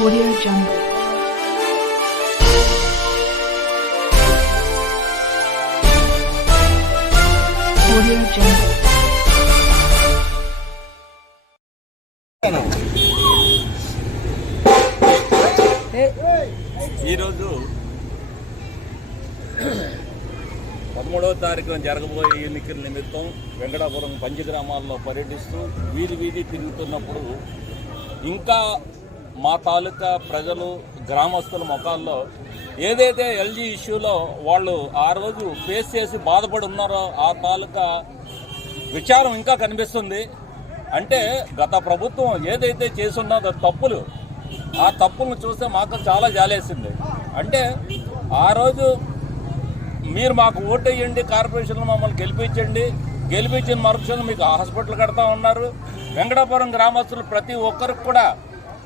Audio Jungle. Audio Jungle. ఈరోజు 13వ తారీఖున జరగబోయే ఎన్నికల నిమిత్తం వెంకటాపురం పంచగ్రామాల్లో పర్యటిస్తూ వీధి తిరుగుతున్నప్పుడు ఇంకా మా తాలూకా ప్రజలు గ్రామస్తుల ముఖాల్లో ఏదైతే ఎల్జీ ఇష్యూలో వాళ్ళు ఆ రోజు ఫేస్ చేసి బాధపడి ఉన్నారో ఆ తాలూకా విచారం ఇంకా కనిపిస్తుంది. అంటే గత ప్రభుత్వం ఏదైతే చేస్తున్నదో తప్పులు, ఆ తప్పులను చూస్తే మాకు చాలా జాలేసింది. అంటే ఆ రోజు మీరు మాకు ఓటు వేయండి, కార్పొరేషన్లో మమ్మల్ని గెలిపించిన మరుక్షణం మీకు హాస్పిటల్ కడతా ఉన్నారు. వెంకటాపురం గ్రామస్తులు ప్రతి ఒక్కరికి కూడా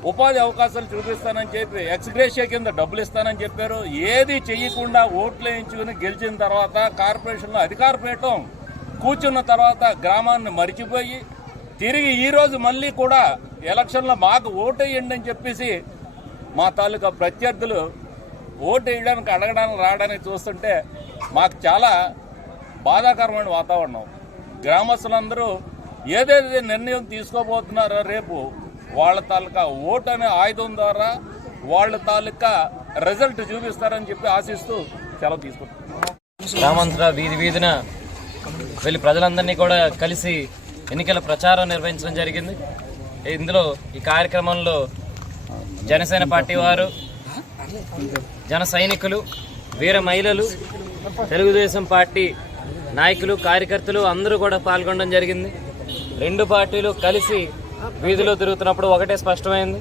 ఉపాధి అవకాశాలు చూపిస్తానని చెప్పి ఎక్స్గ్రేషియా కింద డబ్బులు ఇస్తానని చెప్పారు. ఏది చెయ్యకుండా ఓట్లు వేయించుకుని గెలిచిన తర్వాత కార్పొరేషన్లో అధికార పీఠం కూర్చున్న తర్వాత గ్రామాన్ని మరిచిపోయి తిరిగి ఈరోజు మళ్ళీ కూడా ఎలక్షన్లో మాకు ఓటు వేయండి అని చెప్పేసి మా తాలూకా ప్రత్యర్థులు ఓటు వేయడానికి అడగడానికి రావడానికి చూస్తుంటే మాకు చాలా బాధాకరమైన వాతావరణం. గ్రామస్తులందరూ ఏదైతే నిర్ణయం తీసుకోబోతున్నారో రేపు వాళ్ళ తాలూకా ఓటు అనే ఆయుధం ద్వారా వాళ్ళ తాలూకా రిజల్ట్ చూపిస్తారని చెప్పి ఆశిస్తూ సెలవు తీసుకుంటున్నాం. గ్రామాంతర వీధిన వెళ్ళి ప్రజలందరినీ కూడా కలిసి ఎన్నికల ప్రచారం నిర్వహించడం జరిగింది. ఇందులో ఈ కార్యక్రమంలో జనసేన పార్టీ వారు, జన సైనికులు, వీర మహిళలు, తెలుగుదేశం పార్టీ నాయకులు, కార్యకర్తలు అందరూ కూడా పాల్గొనడం జరిగింది. రెండు పార్టీలు కలిసి వీధిలో తిరుగుతున్నప్పుడు ఒకటే స్పష్టమైంది,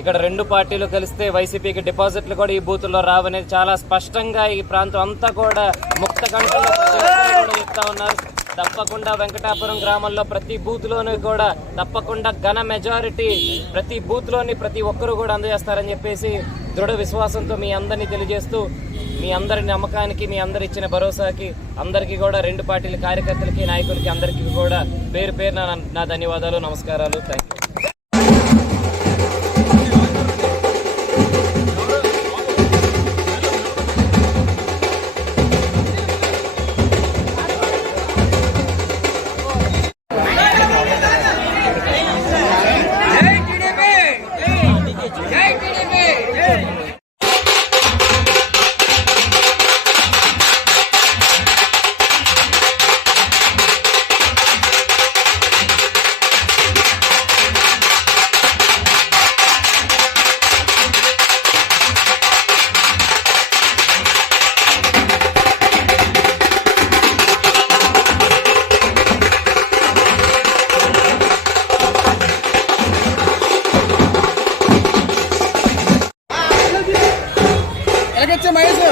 ఇక్కడ రెండు పార్టీలు కలిస్తే వైసీపీకి డిపాజిట్లు కూడా ఈ బూతుల్లో రావనేది చాలా స్పష్టంగా ఈ ప్రాంతం అంతా కూడా ముక్త కంఠంలో కూడా చెప్తా ఉన్నారు. తప్పకుండా వెంకటాపురం గ్రామంలో ప్రతి బూత్లోనూ కూడా తప్పకుండా ఘన మెజారిటీ ప్రతి బూత్లోని ప్రతి ఒక్కరూ కూడా అందజేస్తారని చెప్పేసి దృఢ విశ్వాసంతో మీ అందరినీ తెలియజేస్తూ, మీ అందరి నమ్మకానికి, మీ అందరు ఇచ్చిన భరోసాకి అందరికీ కూడా రెండు పార్టీల కార్యకర్తలకి, నాయకులకి అందరికీ కూడా పేరు పేరున నా ధన్యవాదాలు, నమస్కారాలు. Thank you. ఎలాగొచ్చా మహేష్?